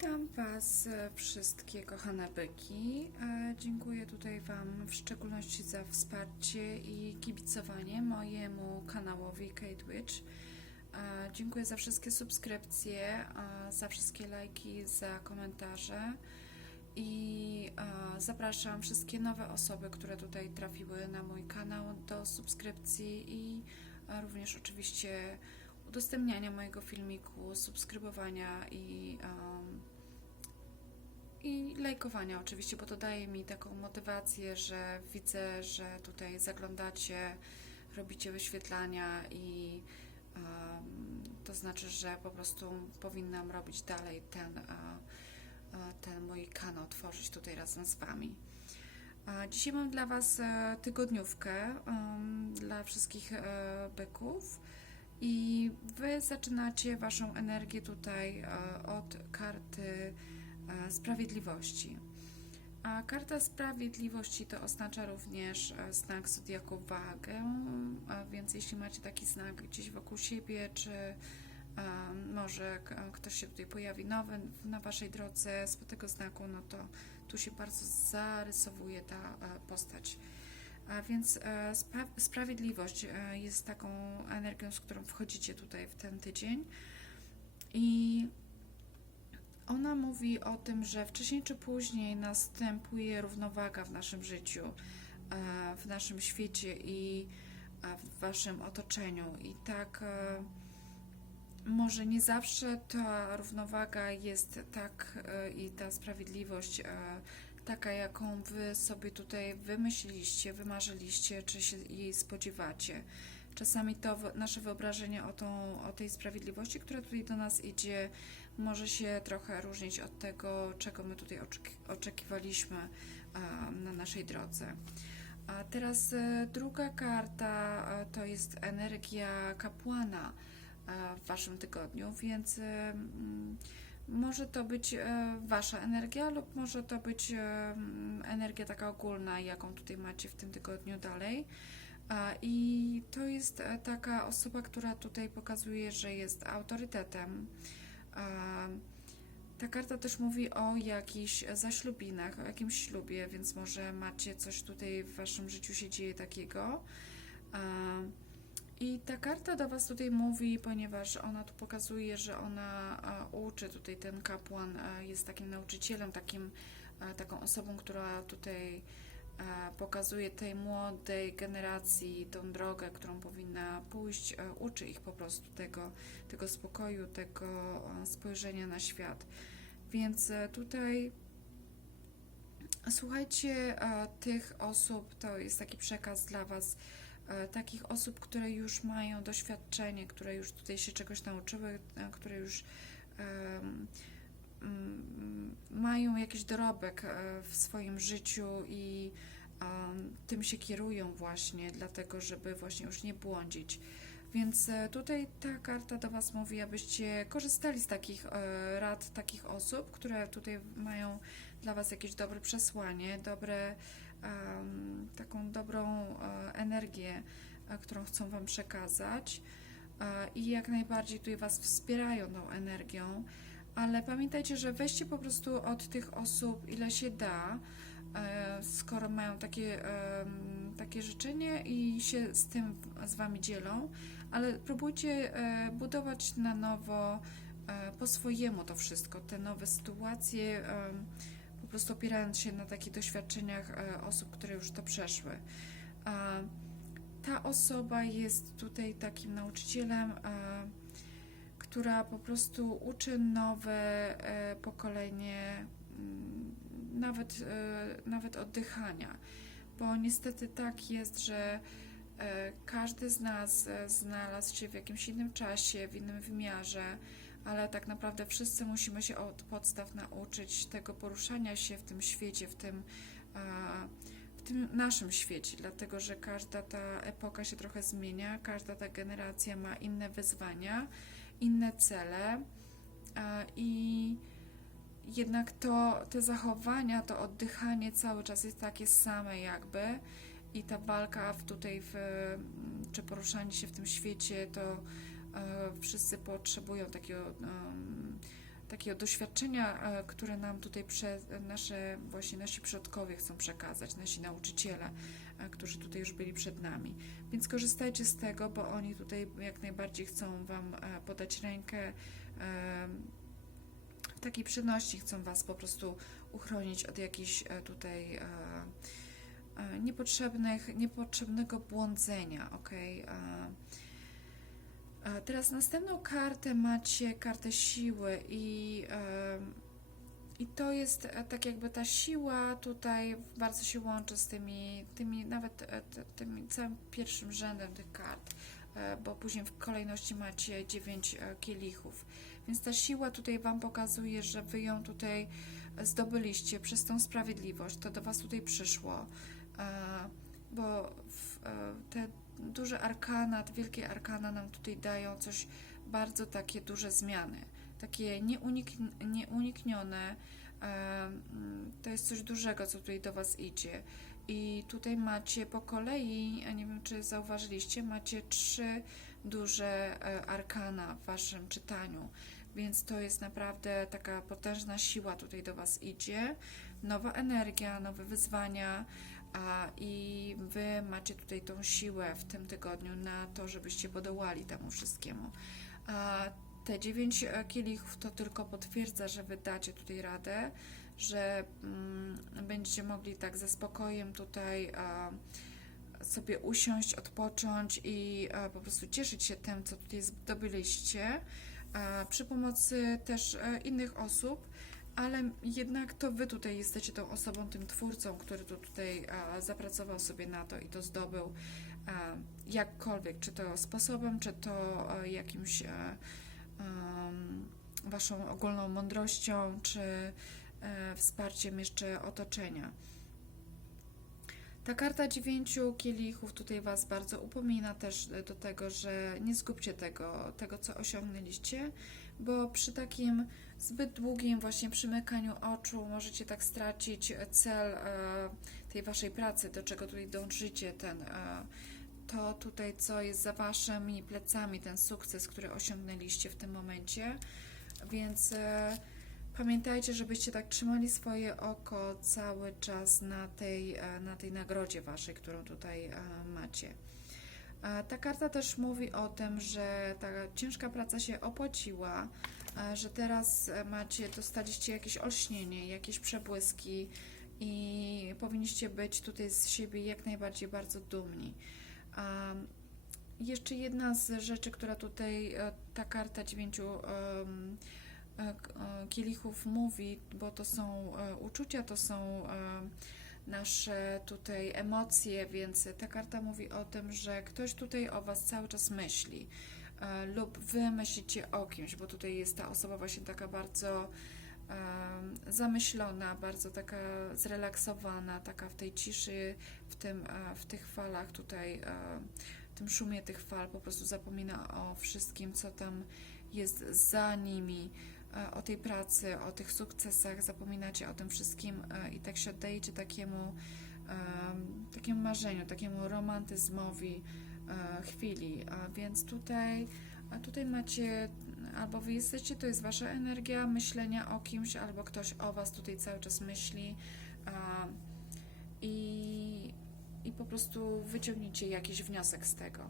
Witam Was wszystkie kochane byki. E, Dziękuję tutaj Wam w szczególności za wsparcie i kibicowanie mojemu kanałowi Kate Witch. E, Dziękuję za wszystkie subskrypcje, za wszystkie lajki, za komentarze i e, zapraszam wszystkie nowe osoby, które tutaj trafiły na mój kanał do subskrypcji i również oczywiście udostępniania mojego filmiku, subskrybowania i lajkowania oczywiście, bo to daje mi taką motywację, że widzę, że tutaj zaglądacie, robicie wyświetlania i um, to znaczy, że po prostu powinnam robić dalej ten, a, a, ten mój kanał, tworzyć tutaj razem z Wami. Dzisiaj mam dla Was e, tygodniówkę um, dla wszystkich e, byków. I wy zaczynacie waszą energię tutaj e, od karty e, sprawiedliwości. A karta sprawiedliwości to oznacza również e, znak zodiaku wagę, więc jeśli macie taki znak gdzieś wokół siebie, czy e, może ktoś się tutaj pojawi nowy na waszej drodze z tego znaku, no to tu się bardzo zarysowuje ta e, postać. A więc e, spra- sprawiedliwość e, jest taką energią, z którą wchodzicie tutaj w ten tydzień. I ona mówi o tym, że wcześniej czy później następuje równowaga w naszym życiu, e, w naszym świecie i e, w waszym otoczeniu. I tak e, może nie zawsze ta równowaga jest tak i ta sprawiedliwość taka, jaką wy sobie tutaj wymyśliliście, wymarzyliście, czy się jej spodziewacie. Czasami to nasze wyobrażenie o, tą, o tej sprawiedliwości, która tutaj do nas idzie, może się trochę różnić od tego, czego my tutaj oczeki- oczekiwaliśmy na naszej drodze. A teraz e, druga karta e, to jest energia kapłana e, w waszym tygodniu, więc może to być wasza energia, lub może to być energia taka ogólna, jaką tutaj macie w tym tygodniu dalej. I to jest taka osoba, która tutaj pokazuje, że jest autorytetem. A, Ta karta też mówi o jakichś zaślubinach, o jakimś ślubie, więc może macie coś tutaj w waszym życiu się dzieje takiego. A, I ta karta do was tutaj mówi, ponieważ ona tu pokazuje, że ona a, uczy tutaj ten kapłan, jest takim nauczycielem, takim, taką osobą, która tutaj e, pokazuje tej młodej generacji tą drogę, którą powinna pójść, e, uczy ich po prostu tego, tego spokoju, tego e, spojrzenia na świat. Więc e, tutaj słuchajcie e, tych osób, to jest taki przekaz dla Was, e, takich osób, które już mają doświadczenie, które już tutaj się czegoś nauczyły, e, które już mm, mają jakiś dorobek e, w swoim życiu i tym się kierują właśnie, dlatego żeby właśnie już nie błądzić. Więc e, tutaj ta karta do Was mówi, abyście korzystali z takich e, rad, takich osób, które tutaj mają dla Was jakieś dobre przesłanie, dobre, taką dobrą energię, którą chcą Wam przekazać i jak najbardziej tutaj Was wspierają tą energią, ale pamiętajcie, że weźcie po prostu od tych osób ile się da, e, skoro mają takie, takie życzenie i się z tym z Wami dzielą, ale próbujcie e, budować na nowo e, po swojemu to wszystko, te nowe sytuacje, po prostu opierając się na takich doświadczeniach osób, które już to przeszły. Ta osoba jest tutaj takim nauczycielem, która po prostu uczy nowe e, pokolenie, mm, nawet, e, nawet oddychania, bo niestety tak jest, że e, każdy z nas znalazł się w jakimś innym czasie, w innym wymiarze, ale tak naprawdę wszyscy musimy się od podstaw nauczyć tego poruszania się w tym świecie, w tym, w tym naszym świecie, dlatego że każda ta epoka się trochę zmienia, każda ta generacja ma inne wyzwania, inne cele e, i jednak to, te zachowania, to oddychanie cały czas jest takie same jakby i ta walka w tutaj w, czy poruszanie się w tym świecie, to e, wszyscy potrzebują takiego em, takiego doświadczenia, e, które nam tutaj nasze, właśnie nasi przodkowie chcą przekazać, nasi nauczyciele, e, którzy tutaj już byli przed nami. Więc korzystajcie z tego, bo oni tutaj jak najbardziej chcą Wam e, podać rękę. W takiej przyjemności chcą Was po prostu uchronić od jakichś tutaj niepotrzebnych, niepotrzebnego błądzenia, ok? Teraz następną kartę macie kartę siły i, i to jest e, tak jakby ta siła tutaj bardzo się łączy z tymi, tymi nawet e, t- tymi całym pierwszym rzędem tych kart, e, bo później w kolejności macie dziewięć kielichów. Więc ta siła tutaj Wam pokazuje, że Wy ją tutaj zdobyliście przez tą sprawiedliwość, to do Was tutaj przyszło, bo te duże arkana, te wielkie arkana nam tutaj dają coś bardzo takie duże zmiany, takie nieunik- nieuniknione. To jest coś dużego, co tutaj do Was idzie. I tutaj macie po kolei, a nie wiem czy zauważyliście, macie trzy duże e, arkana w Waszym czytaniu. Więc to jest naprawdę taka potężna siła tutaj do Was idzie. Nowa energia, nowe wyzwania, a, I wy macie tutaj tą siłę w tym tygodniu na to, żebyście podołali temu wszystkiemu. A te dziewięć e, kielichów to tylko potwierdza, że wy dacie tutaj radę, że mm, będziecie mogli tak ze spokojem tutaj a, sobie usiąść, odpocząć i a, po prostu cieszyć się tym, co tutaj zdobyliście a, przy pomocy też e, innych osób ale jednak to wy tutaj jesteście tą osobą, tym twórcą, który tu tutaj a, zapracował sobie na to i to zdobył a, jakkolwiek, czy to sposobem, czy to a, jakimś a, am, waszą ogólną mądrością, czy e, wsparciem jeszcze otoczenia. Ta karta dziewięciu kielichów tutaj Was bardzo upomina też do tego, że nie zgubcie tego, tego co osiągnęliście, bo przy takim zbyt długim właśnie przymykaniu oczu możecie tak stracić cel e, tej Waszej pracy, do czego tutaj dążycie, ten, e, to tutaj, co jest za Waszymi plecami, ten sukces, który osiągnęliście w tym momencie, więc e, Pamiętajcie, żebyście tak trzymali swoje oko cały czas na tej, e, na tej nagrodzie waszej, którą tutaj e, macie. E, Ta karta też mówi o tym, że ta ciężka praca się opłaciła, e, że teraz e, macie, dostaliście jakieś olśnienie, jakieś przebłyski i powinniście być tutaj z siebie jak najbardziej bardzo dumni. Um, jeszcze jedna z rzeczy, która tutaj e, ta karta dziewięciu e, e, kielichów mówi, bo to są e, uczucia, to są e, nasze tutaj emocje, więc ta karta mówi o tym, że ktoś tutaj o Was cały czas myśli e, lub Wy myślicie o kimś, bo tutaj jest ta osoba właśnie taka bardzo e, zamyślona, bardzo taka zrelaksowana, taka w tej ciszy, w, tym, e, w tych falach tutaj, e, w tym szumie tych fal, po prostu zapomina o wszystkim, co tam jest za nimi, e, o tej pracy, o tych sukcesach, zapominacie o tym wszystkim e, i tak się oddajecie takiemu, em, takiemu marzeniu, takiemu romantyzmowi e, chwili. A więc tutaj, a tutaj macie, albo wy jesteście, to jest wasza energia myślenia o kimś, albo ktoś o was tutaj cały czas myśli a, i, i po prostu wyciągnijcie jakiś wniosek z tego.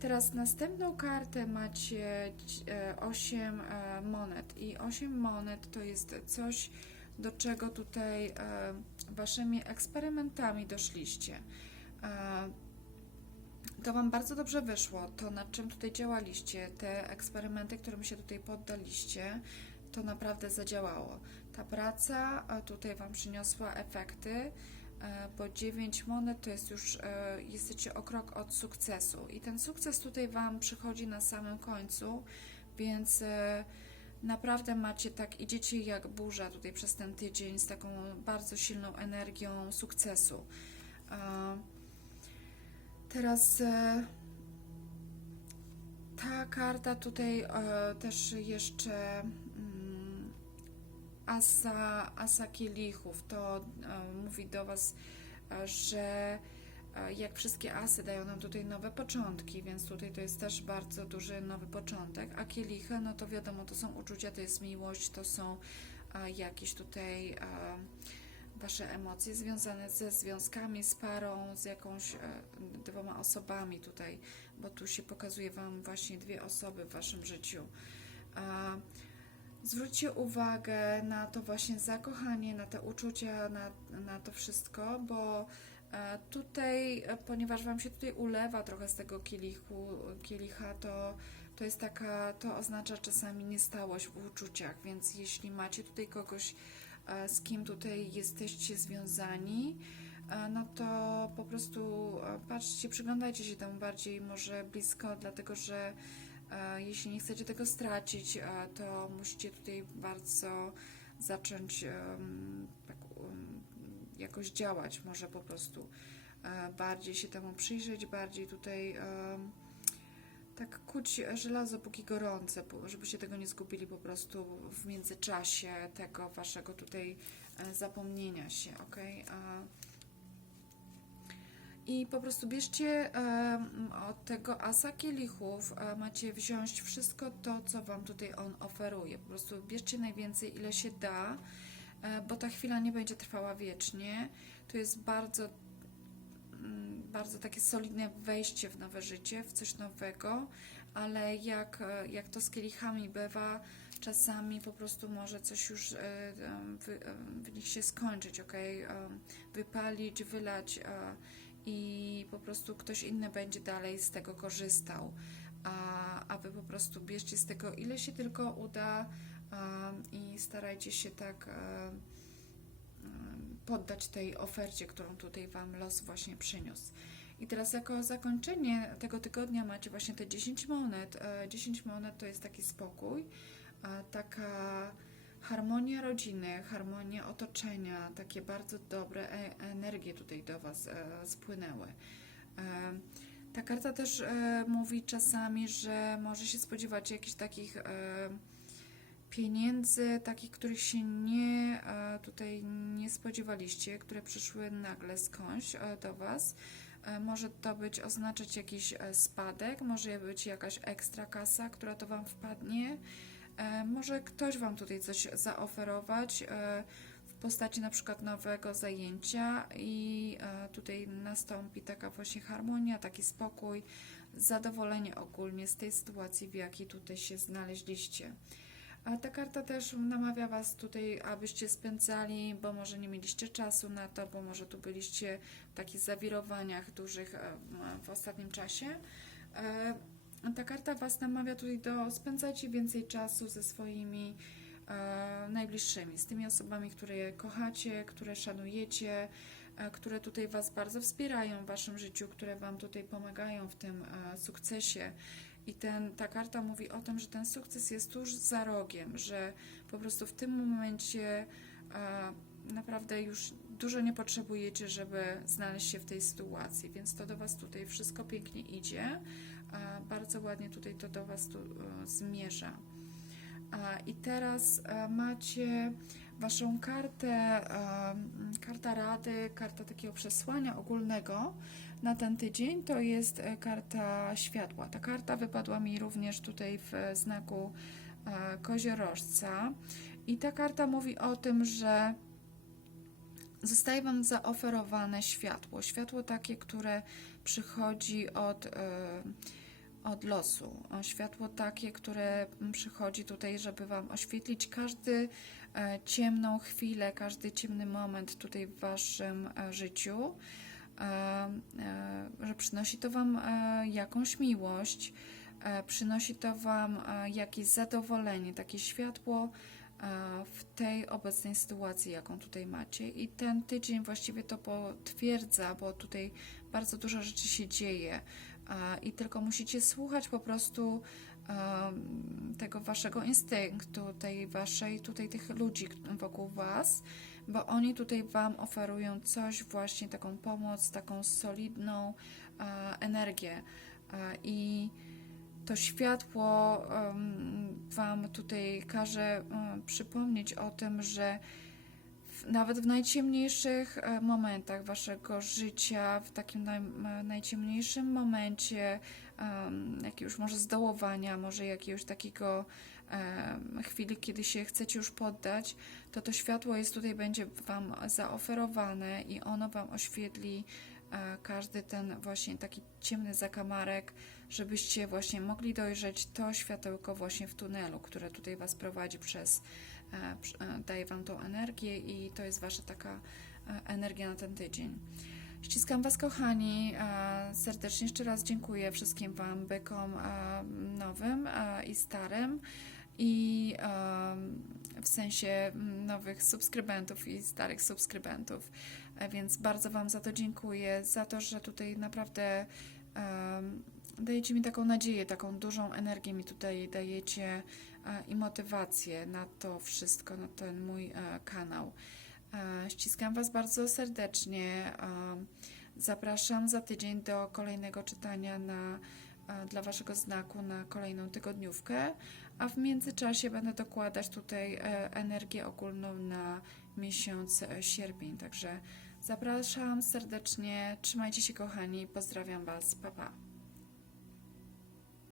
Teraz następną kartę macie 8 monet i 8 monet to jest coś, do czego tutaj e, waszymi eksperymentami doszliście. To Wam bardzo dobrze wyszło, to nad czym tutaj działaliście, te eksperymenty, którym się tutaj poddaliście, to naprawdę zadziałało. Ta praca e, tutaj Wam przyniosła efekty, e, bo 9 monet to jest już, e, jesteście o krok od sukcesu i ten sukces tutaj Wam przychodzi na samym końcu, więc naprawdę macie tak, idziecie jak burza tutaj przez ten tydzień z taką bardzo silną energią sukcesu. Teraz e, ta karta tutaj e, też jeszcze mm, asa, asa kielichów, to e, mówi do Was, że jak wszystkie asy dają nam tutaj nowe początki, więc tutaj to jest też bardzo duży nowy początek, a kielichy, no to wiadomo, to są uczucia, to jest miłość, to są jakieś tutaj Wasze emocje związane ze związkami, z parą, z jakąś e, dwoma osobami tutaj, bo tu się pokazuje Wam właśnie dwie osoby w Waszym życiu. A zwróćcie uwagę na to właśnie zakochanie, na te uczucia, na, na to wszystko, bo e, tutaj, e, ponieważ Wam się tutaj ulewa trochę z tego kielichu, kielicha, to, to jest taka, to oznacza czasami niestałość w uczuciach, więc jeśli macie tutaj kogoś, z kim tutaj jesteście związani, e, no to po prostu e, patrzcie, przyglądajcie się temu bardziej może blisko, dlatego że e, jeśli nie chcecie tego stracić, e, to musicie tutaj bardzo zacząć tak, em, jakoś działać, może po prostu e, bardziej się temu przyjrzeć, bardziej tutaj tak kuć żelazo póki gorące, bo- żebyście tego nie zgubili po prostu w międzyczasie tego waszego tutaj e, zapomnienia się, ok? I po prostu bierzcie em, od tego asa kielichów, e, macie wziąć wszystko to, co Wam tutaj on oferuje. Po prostu bierzcie najwięcej, ile się da, e, bo ta chwila nie będzie trwała wiecznie. To jest bardzo, bardzo takie solidne wejście w nowe życie, w coś nowego, ale jak, e, jak to z kielichami bywa, czasami po prostu może coś już e, w nich się skończyć, ok? Wypalić, wylać. e, i po prostu ktoś inny będzie dalej z tego korzystał. A, a wy po prostu bierzcie z tego ile się tylko uda i starajcie się tak poddać tej ofercie, którą tutaj Wam los właśnie przyniósł. I teraz jako zakończenie tego tygodnia macie właśnie te 10 monet. E, 10 monet to jest taki spokój, e, taka harmonia rodziny, harmonia otoczenia, takie bardzo dobre e- energie tutaj do Was e, spłynęły. E, ta karta też e, mówi czasami, że może się spodziewać jakichś takich e, pieniędzy, takich, których się nie e, tutaj nie spodziewaliście, które przyszły nagle skądś e, do Was. E, Może to być oznaczać jakiś spadek, może być jakaś ekstra kasa, która to Wam wpadnie. Może ktoś Wam tutaj coś zaoferować w postaci na przykład nowego zajęcia i tutaj nastąpi taka właśnie harmonia, taki spokój, zadowolenie ogólnie z tej sytuacji, w jakiej tutaj się znaleźliście. A ta karta też namawia Was tutaj, abyście spędzali, bo może nie mieliście czasu na to, bo może tu byliście w takich zawirowaniach dużych e, w ostatnim czasie. E, ta karta Was namawia tutaj do spędzajcie więcej czasu ze swoimi e, najbliższymi, z tymi osobami, które kochacie, które szanujecie, które tutaj Was bardzo wspierają w Waszym życiu, które Wam tutaj pomagają w tym sukcesie. I ten, ta karta mówi o tym, że ten sukces jest tuż za rogiem, że po prostu w tym momencie e, naprawdę już dużo nie potrzebujecie, żeby znaleźć się w tej sytuacji, więc to do Was tutaj wszystko pięknie idzie. A bardzo ładnie tutaj to do Was tu e, zmierza. A, I teraz e, macie Waszą kartę, e, karta rady, karta takiego przesłania ogólnego na ten tydzień. To jest e, karta światła. Ta karta wypadła mi również tutaj w e, znaku e, koziorożca. I ta karta mówi o tym, że zostaje Wam zaoferowane światło. Światło takie, które przychodzi od, od losu. Światło takie, które przychodzi tutaj, żeby Wam oświetlić każdy ciemną chwilę, każdy ciemny moment tutaj w Waszym życiu. E, e, że przynosi to Wam e, jakąś miłość, przynosi to Wam jakieś zadowolenie, takie światło w tej obecnej sytuacji, jaką tutaj macie. I ten tydzień właściwie to potwierdza, bo tutaj bardzo dużo rzeczy się dzieje i tylko musicie słuchać po prostu tego waszego instynktu, tej waszej, tutaj tych ludzi wokół was, bo oni tutaj wam oferują coś, właśnie taką pomoc, taką solidną e, energię. E, i to światło wam tutaj każe em, przypomnieć o tym, że nawet w najciemniejszych e, momentach waszego życia, w takim naj, e, najciemniejszym momencie, em, jakiegoś może zdołowania, może jakiegoś takiego chwili, kiedy się chcecie już poddać, to to światło jest tutaj, będzie Wam zaoferowane i ono Wam oświetli e, każdy ten właśnie taki ciemny zakamarek, żebyście właśnie mogli dojrzeć to światełko właśnie w tunelu, które tutaj Was prowadzi przez, e, e, daje Wam tą energię i to jest Wasza taka energia na ten tydzień. Ściskam Was, kochani. Serdecznie jeszcze raz dziękuję wszystkim Wam, bykom nowym i starym. I w sensie nowych subskrybentów i starych subskrybentów. E, Więc bardzo Wam za to dziękuję, za to, że tutaj naprawdę dajecie mi taką nadzieję, taką dużą energię mi tutaj dajecie e, i motywację na to wszystko, na ten mój e, kanał. Ściskam Was bardzo serdecznie. Zapraszam za tydzień do kolejnego czytania na, dla Waszego znaku na kolejną tygodniówkę, a w międzyczasie będę dokładać tutaj e, energię ogólną na miesiąc e, sierpień. Także zapraszam serdecznie, trzymajcie się kochani, pozdrawiam Was, pa pa.